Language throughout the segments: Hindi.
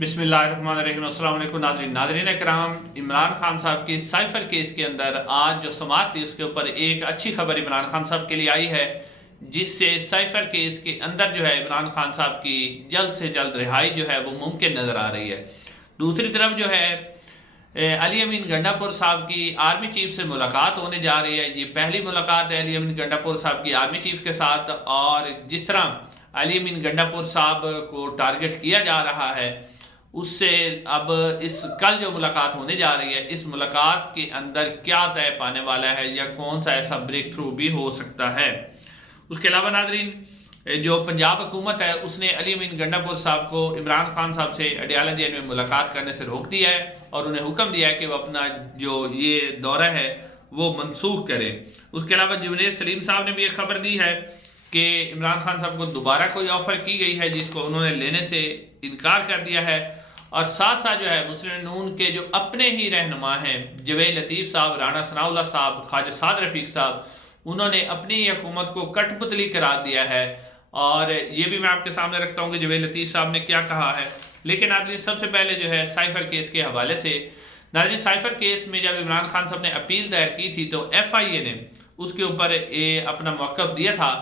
बिस्मिल्लाहिर्रहमानिर्रहीम। अस्सलाम वालेकुम नाज़रीन कराम। इमरान खान साहब की साइफर केस के अंदर आज जो समाअत थी उसके ऊपर एक अच्छी खबर इमरान खान साहब के लिए आई है, जिससे साइफर केस के अंदर जो है इमरान खान साहब की जल्द से जल्द रिहाई जो है वो मुमकिन नज़र आ रही है। दूसरी तरफ जो है अली अमीन गंडापुर साहब की आर्मी चीफ से मुलाकात होने जा रही है। ये पहली मुलाकात है अली अमीन गंडापुर साहब की आर्मी चीफ के साथ, और जिस तरह अली अमीन गंडापुर साहब को टारगेट किया जा रहा है उससे अब इस कल जो मुलाकात होने जा रही है, इस मुलाकात के अंदर क्या तय पाने वाला है या कौन सा ऐसा ब्रेक थ्रू भी हो सकता है। उसके अलावा नाजरीन, जो पंजाब हुकूमत है उसने अली अमीन गंडापुर साहब को इमरान खान साहब से अडियाला जेल में मुलाकात करने से रोक दिया है और उन्हें हुक्म दिया है कि वो अपना जो ये दौरा है वो मनसूख करें। उसके अलावा जुनैद सलीम साहब ने भी एक खबर दी है कि इमरान खान साहब को दोबारा कोई ऑफर की गई है जिसको उन्होंने लेने से इनकार कर दिया है। और साथ साथ जो है मुस्लिम नून के जो अपने ही रहनुमा हैं जवेद लतीफ़ साहब, राना सनाउल्लाह साहब, ख्वाजा साद रफीक साहब, उन्होंने अपनी हुकूमत को कठपुतली करार दिया है। और ये भी मैं आपके सामने रखता हूँ कि जवेद लतीफ़ साहब ने क्या कहा है। लेकिन नाज़रीन, सबसे पहले जो है साइफर केस के हवाले से, नाज़रीन साइफर केस में जब इमरान खान साहब ने अपील दायर की थी तो FIA ने उसके ऊपर अपना मौक़िफ़ दिया था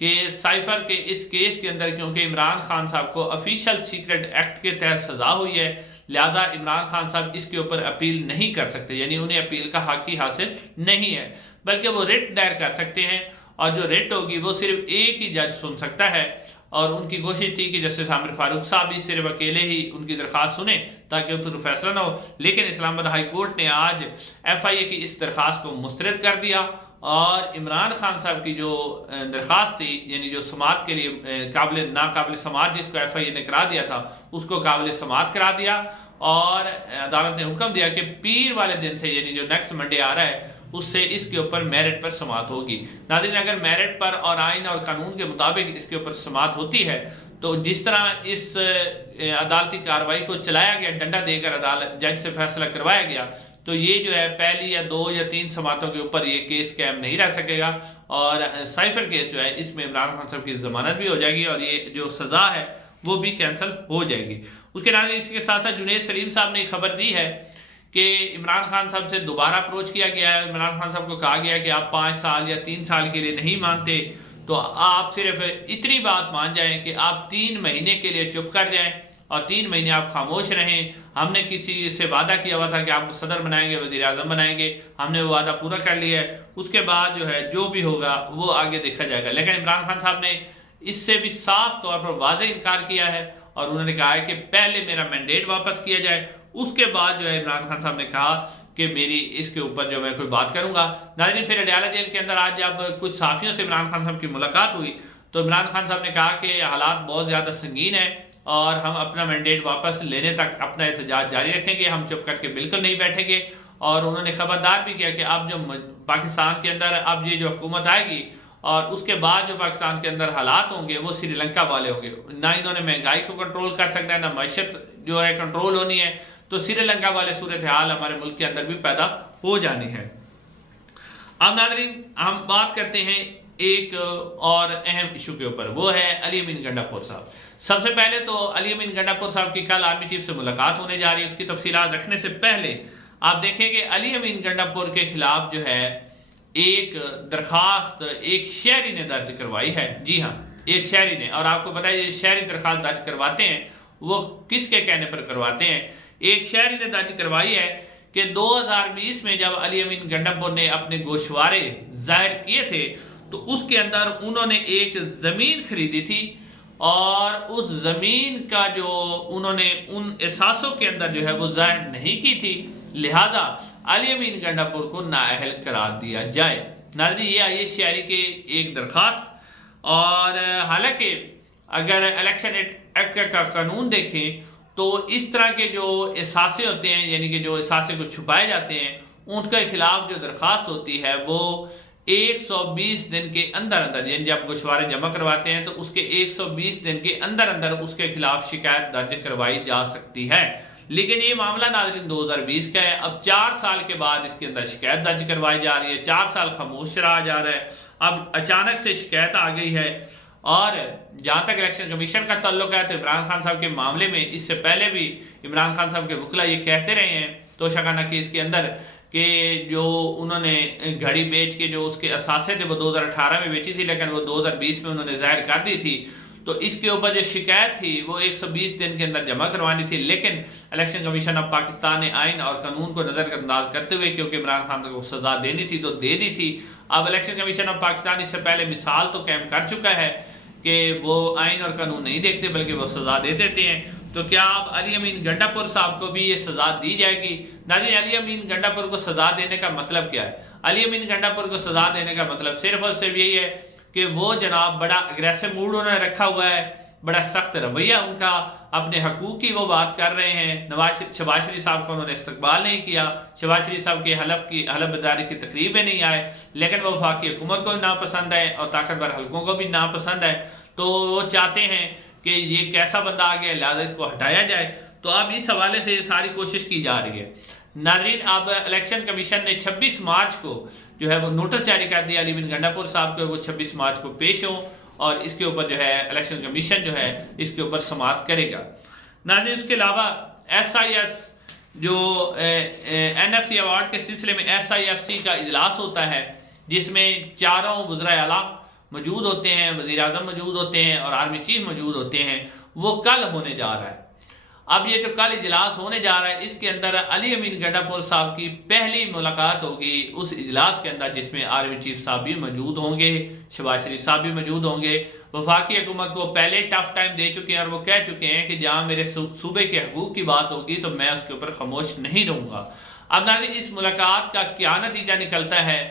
कि साइफर के इस केस के अंदर क्योंकि इमरान खान साहब को ऑफिशियल सीक्रेट एक्ट के तहत सजा हुई है, लिहाजा इमरान खान साहब इसके ऊपर अपील नहीं कर सकते, यानी उन्हें अपील का हक ही हासिल नहीं है, बल्कि वो रिट दायर कर सकते हैं। और जो रिट होगी वो सिर्फ एक ही जज सुन सकता है। और उनकी कोशिश थी कि जस्टिस आमिर फारूक साहब भी सिर्फ अकेले ही उनकी दरख्वास्त सुने ताकि उस पर फैसला ना हो। लेकिन इस्लामाबाद हाई कोर्ट ने आज FIA की इस दरख्वास्त को मुस्तरद कर दिया और इमरान खान साहब की जो दरख्वास्त थी, यानी जो समाअत के लिए नाकाबिल समाअत जिसको FIA ने करा दिया था उसको काबिल समाअत करा दिया। और अदालत ने हुक्म दिया कि पीर वाले दिन से, यानी जो नेक्स्ट मंडे आ रहा है, उससे इसके ऊपर मेरिट पर समाअत होगी। नाज़रीन, अगर मेरिट पर और आइन और कानून के मुताबिक इसके ऊपर समाअत होती है तो जिस तरह इस अदालती कार्रवाई को चलाया गया, डंडा देकर अदालत जज से फैसला करवाया गया, तो ये जो है पहली या 2 या 3 समातों के ऊपर ये केस कायम नहीं रह सकेगा। और साइफर केस जो है इसमें इमरान खान साहब की जमानत भी हो जाएगी और ये जो सज़ा है वो भी कैंसिल हो जाएगी। उसके नाम इसके साथ साथ जुनैद सलीम साहब ने खबर दी है कि इमरान खान साहब से दोबारा अप्रोच किया गया है। इमरान खान साहब को कहा गया है कि आप 5 साल या 3 साल के लिए नहीं मानते तो आप सिर्फ इतनी बात मान जाएं कि आप 3 महीने के लिए चुप कर जाएं और 3 महीने आप खामोश रहें। हमने किसी से वादा किया हुआ था कि आपको सदर बनाएंगे, वज़ीर आज़म बनाएंगे, हमने वो वादा पूरा कर लिया है। उसके बाद जो है जो भी होगा वो आगे देखा जाएगा। लेकिन इमरान खान साहब ने इससे भी साफ तौर पर वाज़ेह इनकार किया है और उन्होंने कहा है कि पहले मेरा मैंडेट वापस किया जाए, उसके बाद जो है इमरान खान साहब ने कहा कि मेरी इसके ऊपर जो मैं कोई बात करूंगा। नाज़रीन, फिर अडियाला जेल के अंदर आज जब कुछ साफियों से इमरान खान साहब की मुलाकात हुई तो इमरान खान साहब ने कहा कि हालात बहुत ज़्यादा संगीन है और हम अपना मैंडेट वापस लेने तक अपना एहतजाज जारी रखेंगे, हम चुप करके बिल्कुल नहीं बैठेंगे। और उन्होंने खबरदार भी किया कि अब जो पाकिस्तान के अंदर अब ये जो हुकूमत आएगी और उसके बाद जो पाकिस्तान के अंदर हालात होंगे वो श्रीलंका वाले होंगे। ना इन्होंने महंगाई को कंट्रोल कर सकना है, ना मैशत जो है कंट्रोल होनी है, तो श्रीलंका वाले सूरत हाल हमारे मुल्क के अंदर भी पैदा हो जानी है। अब नाज़रीन, हम बात करते हैं एक और अहम इशू के ऊपर, वो है अली अमीन गंडापुर साहब। सबसे पहले तो अली अमीन गंडापुर साहब की कल आर्मी चीफ से मुलाकात होने जा रही है। उसकी तफसीलात रखने से पहले आप देखें कि अली अमीन गंडापुर के खिलाफ जो है एक दरखास्त एक शहरी ने दर्ज करवाई है। जी हाँ, एक शहरी ने। और आपको पता है ये शहरी दरखास्त दर्ज करवाते हैं वो किसके कहने पर करवाते हैं। एक शहरी ने दर्ज करवाई है कि 2020 में जब अली अमीन गंडापुर ने अपने गोशवारे जाहिर किए थे तो उसके अंदर उन्होंने एक ज़मीन खरीदी थी और उस ज़मीन का जो उन्होंने उन एहसासों के अंदर जो है वो जाहिर नहीं की थी, लिहाजा अली अमीन गंडापुर को नाअहल करार दिया जाए। नाज़रीन, ये आई है शहरी के एक दरखास्त। और हालांकि अगर इलेक्शन एक्ट का कानून देखें तो इस तरह के जो एहसासे होते हैं, यानी कि जो एहसासे को छुपाए जाते हैं, उनके खिलाफ जो दरखास्त होती है वो 120 दिन के अंदर अंदर, यानी जब गोशवारे जमा करवाते हैं तो उसके 120 दिन के अंदर अंदर उसके खिलाफ शिकायत दर्ज करवाई जा सकती है। लेकिन ये मामला नाज़रीन 2020 का है। अब 4 साल के बाद इसके अंदर शिकायत दर्ज करवाई जा रही है। 4 साल खामोश रहा जा रहा है, अब अचानक से शिकायत आ गई है और जहाँ तक इलेक्शन कमीशन का ताल्लुक है तो इमरान खान साहब के मामले में इससे पहले भी इमरान खान साहब के वकला ये कहते रहे हैं तोशाखाना केस के अंदर कि जो उन्होंने घड़ी बेच के जो उसके असासे थे वो 2018 में बेची थी, लेकिन वो 2020 में उन्होंने जाहिर कर दी थी। तो इसके ऊपर जो शिकायत थी वो 120 दिन के अंदर जमा करवानी थी, लेकिन इलेक्शन कमीशन ऑफ पाकिस्तान ने आइन और कानून को नजरअंदाज करते हुए, क्योंकि इमरान खान को सजा देनी थी तो दे दी थी। अब इलेक्शन कमीशन ऑफ पाकिस्तान इससे पहले मिसाल तो कायम कर चुका है कि वो आइन और कानून नहीं देखते बल्कि वो सजा दे देते हैं। तो क्या अब अली अमीन गंडापुर साहब को भी ये सजा दी जाएगी? नाज़रीन, अली अमीन गंडापुर को सजा देने का मतलब क्या है? अली अमीन गंडापुर को सजा देने का मतलब सिर्फ और सिर्फ यही है कि वो जनाब बड़ा अग्रेसिव मूड उन्होंने रखा हुआ है, बड़ा सख्त रवैया उनका, अपने हकूक की वो बात कर रहे हैं। शहबाज शरीफ साहब का उन्होंने इस्तकबाल नहीं किया, शहबाज शरीफ साहब के हलफ बदारी की तकरीब में नहीं आए, लेकिन वो वफाकी हुकूमत को भी नापसंद है और ताकतवर हल्कों को भी नापसंद है। तो वो चाहते हैं कि ये कैसा बंदा आ गया, लिहाजा इसको हटाया जाए। तो अब इस हवाले से सारी कोशिश की जा रही है। नाज़रीन, अब इलेक्शन कमीशन ने 26 मार्च को जो है वो नोटिस जारी कर दिया अली अमीन गंडापुर साहब को, वो 26 मार्च को पेश हों और इसके ऊपर जो है इलेक्शन कमीशन जो है इसके ऊपर समाअत करेगा। नाज़रीन, उसके अलावा SIS जो NFC अवार्ड के सिलसिले में SIFC का इजलास होता है जिसमें चारों वज़राए आला मौजूद होते हैं, वज़ीर आज़म मौजूद होते हैं और आर्मी चीफ मौजूद होते हैं, वो कल होने जा रहा है। अब ये जो कल इजलास होने जा रहा है इसके अंदर अली अमीन गंडापुर साहब की पहली मुलाकात होगी उस इजलास के अंदर, जिसमें आर्मी चीफ साहब भी मौजूद होंगे, शहबाज शरीफ साहब भी मौजूद होंगे। वफाकी हुकूमत को पहले टफ टाइम दे चुके हैं और वो कह चुके हैं कि जहाँ मेरे सूबे के हकूक की बात होगी तो मैं उसके ऊपर खामोश नहीं रहूँगा। अब नाज़रीन, इस मुलाकात का क्या नतीजा निकलता है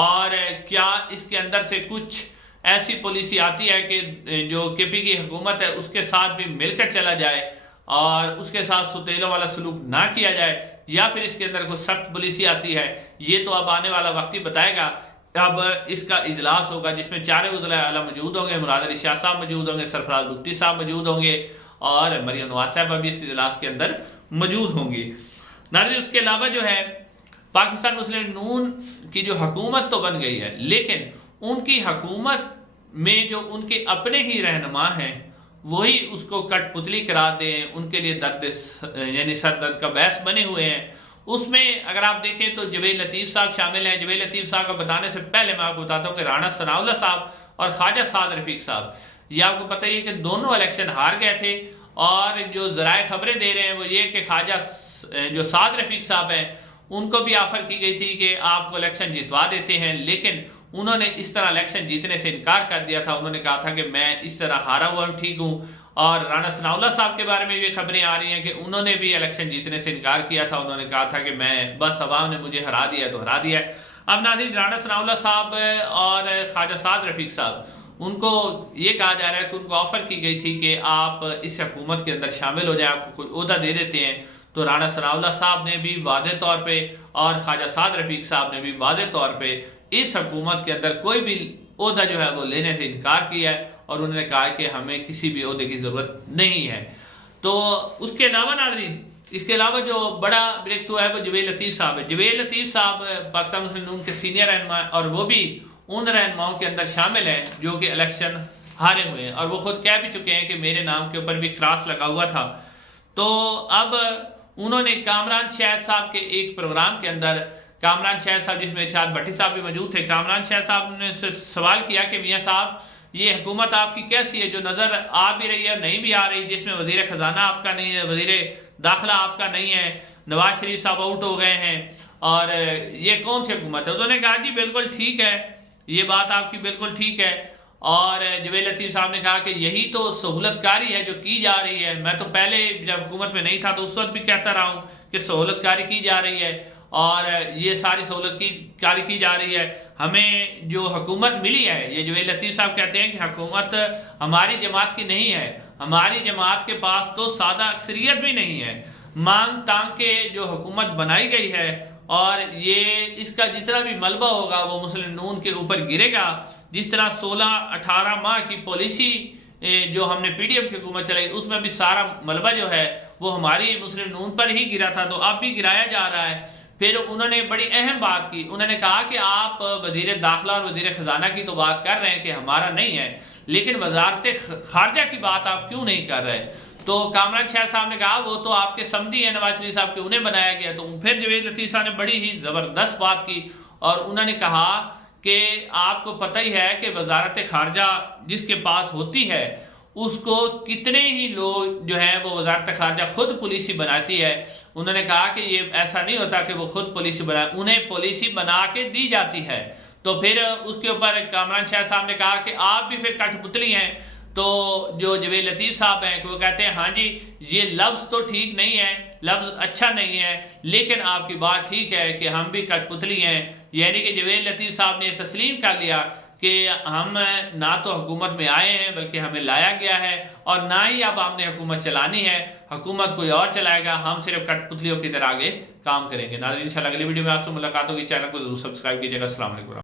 और क्या इसके अंदर से कुछ ऐसी पॉलिसी आती है कि जो KP की हुकूमत है उसके साथ भी मिलकर चला जाए और उसके साथ सुतेलों वाला सलूक ना किया जाए, या फिर इसके अंदर कोई सख्त पॉलिसी आती है, ये तो अब आने वाला वक्त ही बताएगा। अब इसका इजलास होगा जिसमें चारों वज़राए आला मौजूद होंगे, मुराद अली शाह साहब मौजूद होंगे, सरफराज बुगटी साहब मौजूद होंगे और मरियम नवाज साहब भी इस इजलास के अंदर मौजूद होंगी। नाज़रीन, उसके अलावा जो है पाकिस्तान मुस्लिम नून की जो हुकूमत तो बन गई है, लेकिन उनकी हुकूमत में जो उनके अपने ही रहनुमा हैं वही उसको कठपुतली करा दें, उनके लिए दर्द यानी सर दर्द का बहस बने हुए हैं। उसमें अगर आप देखें तो जवेद लतीफ़ साहब शामिल हैं। जवेद लतीफ़ साहब का बताने से पहले मैं आपको बताता हूँ कि राना सनाउल्लाह साहब और ख्वाजा साद रफीक साहब, ये आपको पता ही है कि दोनों इलेक्शन हार गए थे और जो ज़राए खबरें दे रहे हैं वो ये कि ख्वाजा जो साद रफीक साहब हैं उनको भी ऑफर की गई थी कि आपको इलेक्शन जितवा देते हैं, लेकिन उन्होंने इस तरह इलेक्शन जीतने से इनकार कर दिया था। उन्होंने कहा था कि मैं इस तरह हारा हुआ हूँ, ठीक हूँ। और राना सनाउल्लाह साहब के बारे में ये खबरें आ रही हैं कि उन्होंने भी इलेक्शन जीतने से इनकार किया था। उन्होंने कहा था कि मैं बस अवाम ने मुझे हरा दिया तो हरा दिया है। अब नाज़रीन, राना सनाउल्लाह साहब और ख्वाजा साद रफीक साहब, उनको ये कहा जा रहा है कि उनको ऑफर की गई थी कि आप इस हुकूमत के अंदर शामिल हो जाए, आपको कोई ओहदा दे देते हैं। तो राना सनाउल्लाह साहब ने भी वाज़ेह तौर पे और ख्वाजा साद रफीक साहब ने भी वाज़ेह तौर पे इस हुकूमत के अंदर कोई भी ओहदा जो है वो लेने से इनकार किया है और उन्होंने कहा कि हमें किसी भी ओहदे की ज़रूरत नहीं है। तो उसके अलावा नाज़रीन, इसके अलावा जो बड़ा ब्रेक थ्रू है वो जवेद लतीफ़ साहब है। जवेद लतीफ़ साहब पाकिस्तान मुस्लिम नून के सीनियर रहनुमा और वो भी उन रहनुमाओं के अंदर शामिल हैं जो कि इलेक्शन हारे हुए हैं और वो खुद कह भी चुके हैं कि मेरे नाम के ऊपर भी क्रॉस लगा हुआ था। तो अब उन्होंने कामरान शहद साहब के एक प्रोग्राम के अंदर, कामरान शहद साहब जिसमें इरशाद भट्टी साहब भी मौजूद थे, कामरान शहद साहब ने सवाल किया कि मियाँ साहब ये हुकूमत आपकी कैसी है जो नज़र आ भी रही है नहीं भी आ रही, जिसमें वज़ीर ख़जाना आपका नहीं है, वज़ीर दाखिला आपका नहीं है, नवाज शरीफ साहब आउट हो गए हैं और ये कौन सी हुकूमत है? उन्होंने कहा जी बिल्कुल ठीक है, ये बात आपकी बिल्कुल ठीक है। और जवेद लतीफ़ साहब ने कहा कि यही तो सहूलतकारी है जो की जा रही है। मैं तो पहले जब हुकूमत में नहीं था तो उस वक्त भी कहता रहा हूँ कि सहूलतकारी की जा रही है और ये सारी सहूलत की कारी की जा रही है। हमें जो हुकूमत मिली है, ये जवेद लतीफ़ साहब कहते हैं कि हुकूमत हमारी जमात की नहीं है, हमारी जमात के पास तो सादा अक्सरियत भी नहीं है, मांग तांग के जो हुकूमत बनाई गई है और ये इसका जितना भी मलबा होगा वो मुस्लिम नून के ऊपर गिरेगा। जिस तरह 16-18 माह की पॉलिसी जो हमने PDM की हुकूमत चलाई उसमें भी सारा मलबा जो है वो हमारी मुस्लिम नून पर ही गिरा था, तो अब भी गिराया जा रहा है। फिर उन्होंने बड़ी अहम बात की, उन्होंने कहा कि आप वज़ीर दाखिला और वज़ीर ख़जाना की तो बात कर रहे हैं कि हमारा नहीं है, लेकिन वजारत खारजा की बात आप क्यों नहीं कर रहे? तो कामरान शाह साहब ने कहा वो तो आपके समधी है नवाज शरीफ साहब के, उन्हें बनाया गया। तो फिर जवेद लतीफ़ साहब ने बड़ी ही ज़बरदस्त बात की और उन्होंने कहा कि आपको पता ही है कि वजारत खारजा जिसके पास होती है उसको कितने ही लोग जो है वो वजारत खारजा खुद पॉलिसी बनाती है। उन्होंने कहा कि ये ऐसा नहीं होता कि वो खुद पॉलिसी बनाए, उन्हें पॉलिसी बना के दी जाती है। तो फिर उसके ऊपर कामरान शाह साहब ने कहा कि आप भी फिर कठपुतली हैं। तो जो जवेद लतीफ़ साहब हैं वो कहते हैं हाँ जी, ये लफ्ज़ तो ठीक नहीं है, लफ्ज़ अच्छा नहीं है, लेकिन आपकी बात ठीक है कि हम भी कठपुतली हैं। यानी कि जवेद लतीफ़ साहब ने तस्लीम कर लिया कि हम ना तो हुकूमत में आए हैं बल्कि हमें लाया गया है, और ना ही अब हमने हुकूमत चलानी है, हुकूमत कोई और चलाएगा, हम सिर्फ कठपुतलियों की तरह आगे काम करेंगे। नाज़रीन, इंशाल्लाह अगली वीडियो में आपसे मुलाकात होगी। चैनल को जरूर सब्सक्राइब कीजिएगा। अस्सलाम वालेकुम।